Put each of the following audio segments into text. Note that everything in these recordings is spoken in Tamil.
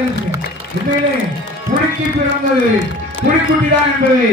உண்மையிலே புலிக்கு பிறந்தது புலிக்குட்டிதான் என்பதை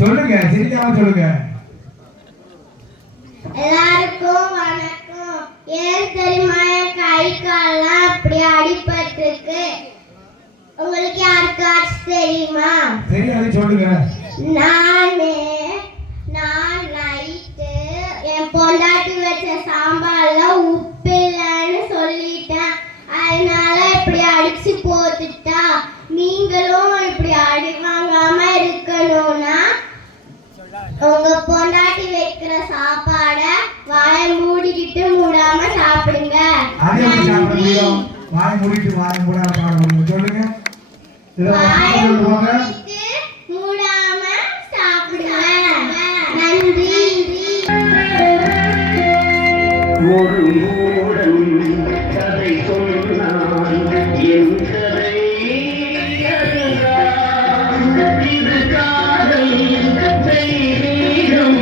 சொல்லுங்க, சிரிக்காம சொல்லுங்க. எல்லாருக்கும் வணக்கம். ஏன் தெரியுமா என் கை கால்லாம் அப்படி அடிபட்டிருக்கு? உங்களுக்கு யாருக்காச்சும் தெரியுமா? தெரியாது, சொல்லுங்க. நான் நைட்டு என் பொண்டாட்டி வச்ச சாம்பார்ல உப்பு இல்லைன்னு சொல்லிட்டேன். அதனால இப்படி அடிச்சு போட்டுட்டா. நீங்களும் இப்படி அடி வாங்காம இருக்கணும்னா உங்க பொண்டாட்டி வைக்கிற சாப்பாட வாயை மூடிக்கிட்டு மூடாம சாப்பிடுங்க. வாயை மூடிட்டு வாயை மூடாம சாப்பிடுங்க. சொல்லுங்க. வாயை மூடிட்டு மூடாம ஒரு மூடன் கதை சொன்னான் என் கதை அதுதான். இது காதல் தெய்வீகம்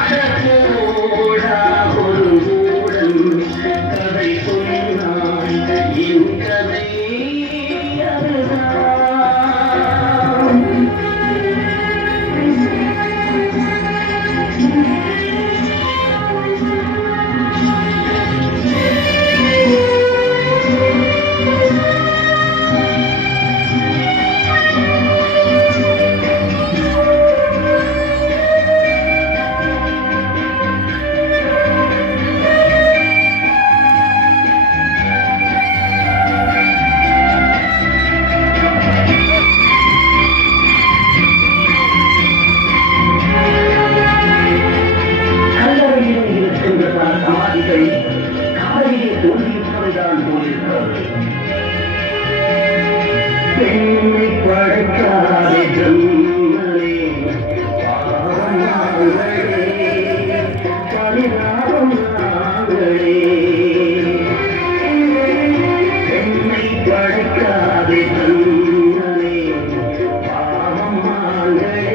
அடப்போடா ஒரு மூடன் கதை சொன்னான் என் கதை அதுதான். கல்லறையிடம் இருக்கின்ற பல சமாதிகள் காலையிலே தோன்றியிருப்பவைதான் போலிருக்கிறது. பெண்ணை படைக்காதே ஜன்னலே, பாவம் நாங்களே, பரிதாபம் நாங்களே. பெண்ணை படைக்காதே ஜன்னலே, பாவம் நாங்களே,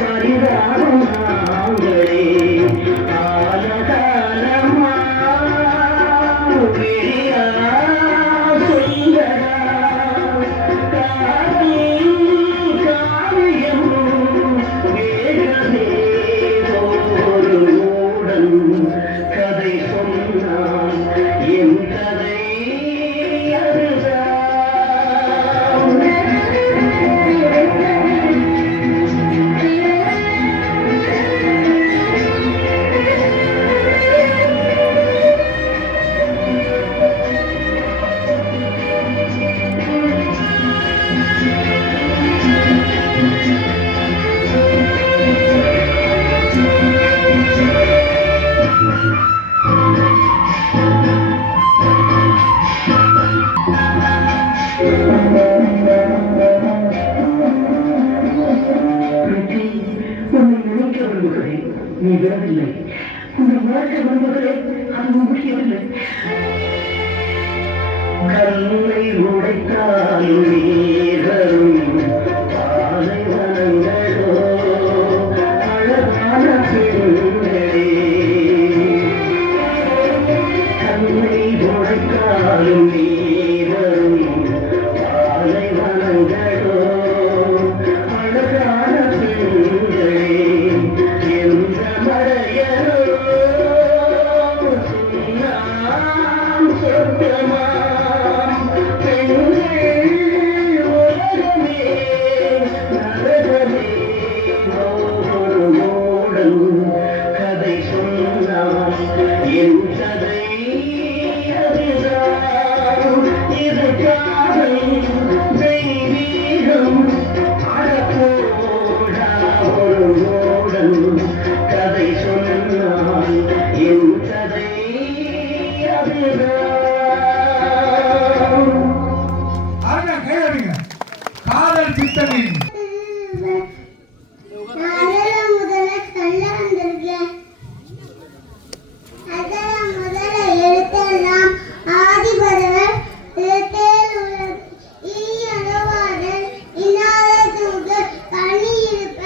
பரிதாபம் நாங்களே. ஆலகாலமா பிரியா சுந்தரா, காவியம் காவியம் வேகமே ஒரு மூடன் கதை சொன்னான் என் கதை அதுதான். உன்னை நினைக்க விரும்புகிறேன், நீ விடவில்லை. உன்னை மறக்க விரும்புகிறேன், அது முக்கியமில்லை. கல்லை உடைத்தாலும் நீரும் பாலைவனங்களோ அழகான பெண்களே. கல்லை உடைத்தாலும் நீரும் பாலைவனங்களோ அழகான பெண்களே. எந்த மறையரோ சொன்னான் சொர்க்கமாம் பெண்கள் உலகமே நரகமே. ஒரு மூடன் கதை சொன்னான் என் கதை அதுதான். இது காதல் தெய்வீகம் அடப்போடா ஒரு மூடன் கதை சொன்னான் என் கதை அதுதான். ஆனா கேளுங்க, காதல் சித்தனின் அதெல்லாம் முதல்ல சொல்ல வந்திருக்கேன். அதெல்லாம் முதல்ல எழுத்தெல்லாம் ஆதிபரவர் எழுத்தேல் உள்ளது. ஈயளவாதல் இன்னாத தூதர் கனி இருப்ப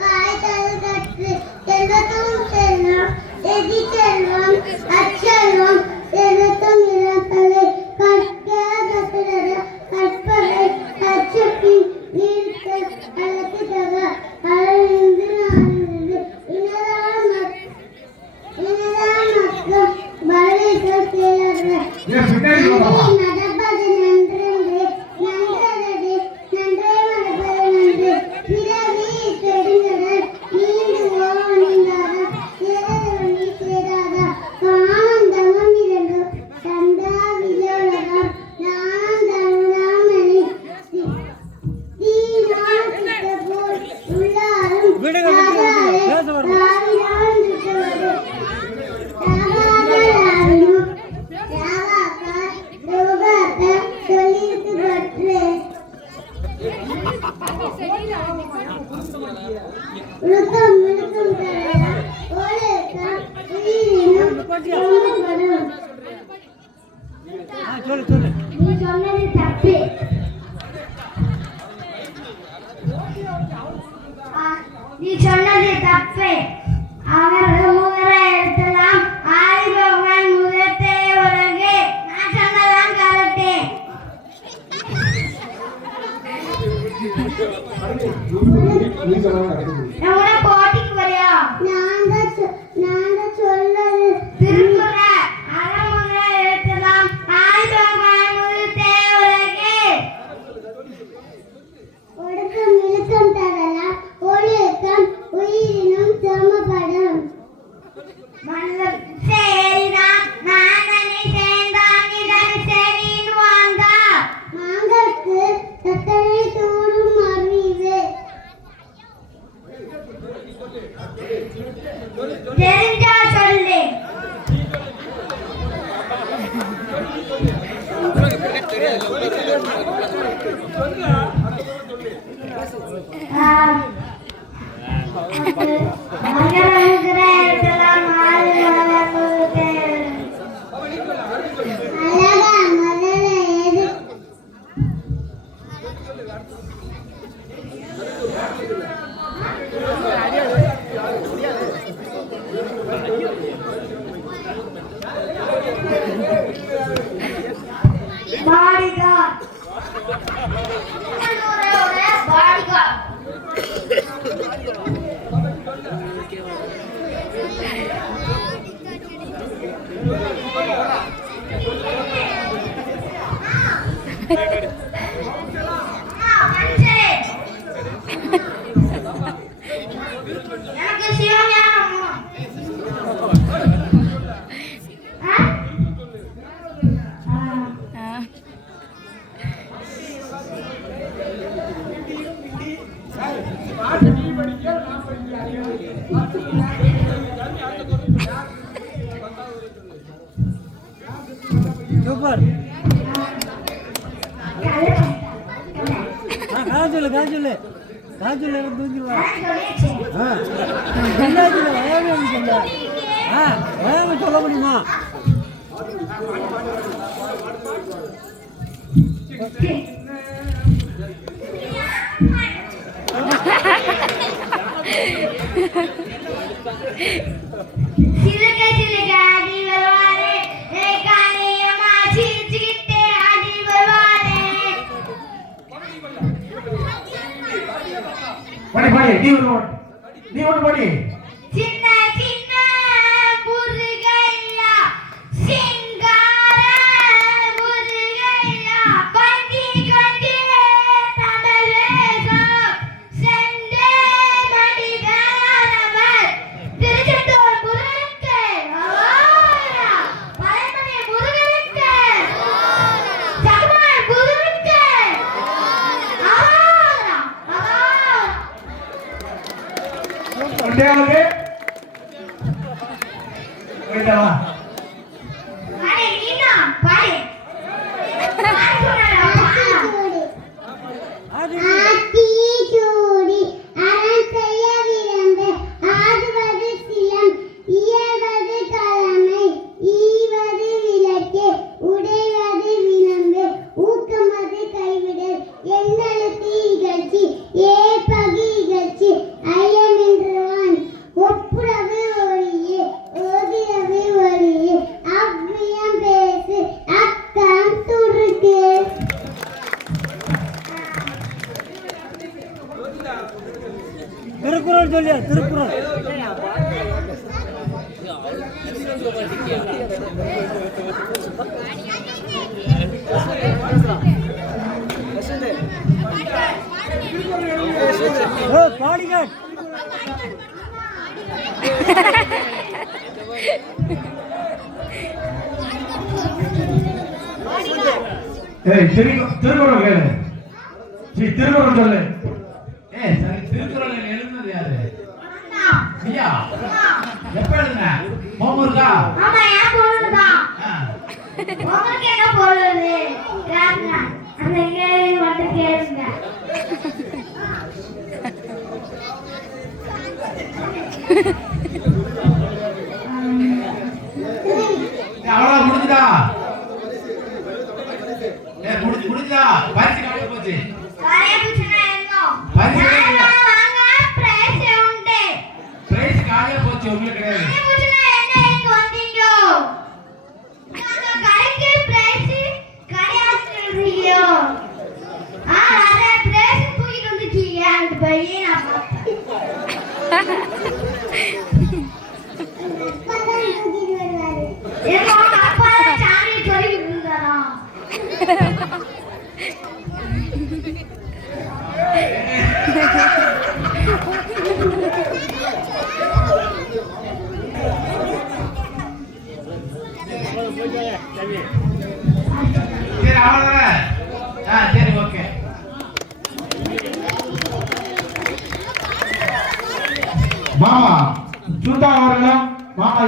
காய்தல் கற்று செல்வத்தும் செல்வம் எதி செல்வம் அச்செல்வம் செல்வத்தும் இழப்பதை கற்க கற்கிறது கற்பதை கற்றபின் நீர்த்த கலக்குதக கலந்து நாடுகிறது. இனதான் மக்கள் பலிகள் தேர்வர் ஏன் பின்னாடி போ பாப்பா. நடப்பது நன்றென்று நன்றதது நன்றே நடப்பது நன்று பிறவி தெரிந்தனர் நீண்டு ஓவனிந்தாரா சேரவனி சேராதா காணம் தமம் இரண்டு தந்தா விஜயலகம் நாணம் தருணாமணி தீனான் சித்தபோல் உள்ளாரும் ராஜாரே ராவினான் சித்தவது ராகாதலாரும் ராகாக்கார் ரோகா நீ சொன்னது தப்பு. நீ சொன்னது தப்பு. அவர் முகர எடுத்தலாம் ஆதிபகவான் முகத்தே உலகு. நான் சொன்னதான் கரெக்டு. நம்மள போட்டிக்கு வரியா? நாங்க சொல்றது திருக்குறள். அறமுகர எடுத்தலாம் ஆதிபகவான் முகத்தே உலகு. ஒடுக்கம் இழுக்கம் தரலாம் ஒழுக்கம் உயிரினும் சமப்படும். மனிதன் சரிதான் நாதனை சேர்ந்தான் இதன் சரின்னு வாழ்ந்தா மாங்கற்கு தத்தனை தூரும் அறிவு. தெரிஞ்சா சொல்லு. சூப்பர். காஜுல தூக்கிடுவா. சொல்ல முடியுமா? நீ ஒன்று படி. சின்ன சின்ன முருகையா சிங்கார முருகையா பந்தி கண்டி தமிழேசம் செந்தே மடிதானவர் திருச்செந்தூர் முருகனுக்கு அரோகரா. பழமனை முருகனுக்கு சகுமார் முருகனுக்கு அரோகரா. ஒன்றாவது போயிட்டா அடே நீனா பாரு. ஆத்திச்சூடி அரண் செய்ய விரும்பு ஆடுவது சிலம் இயல்வது தலைமை ஈவது விளக்கு உடைவது விளம்பு ஊக்கமது கைவிடல் எண்ணெழுத்து இகழ்ச்சி ஏற்பகு இகழ்ச்சி ஐயமென்றவன் ஒப்புரவு ஒளியே ஓதிரவு ஒளியே அவ்வியம் பேசு அக்கம் துருக்கு. திருக்குறள் சொல்லியா? திருக்குறள் பாடிகாட். திருக்குறள் கேளு. திருக்குறள் சொல்லு. சரி, திருக்குறள் எழுதுனது யாரு? ஐயா, எப்ப எழுதுன? ஹோம்வொர்க்கா? ஆமா, ஏன் போடுறதுதான். உங்களுக்கு என்ன போடுறது? அந்த கேள்வி மட்டும் கேளுங்க. அவ்வளவு முடிஞ்சுதா? அவ்வளவுதானே? சரி ஓகே. மாமா சுத்தா வரல மாமா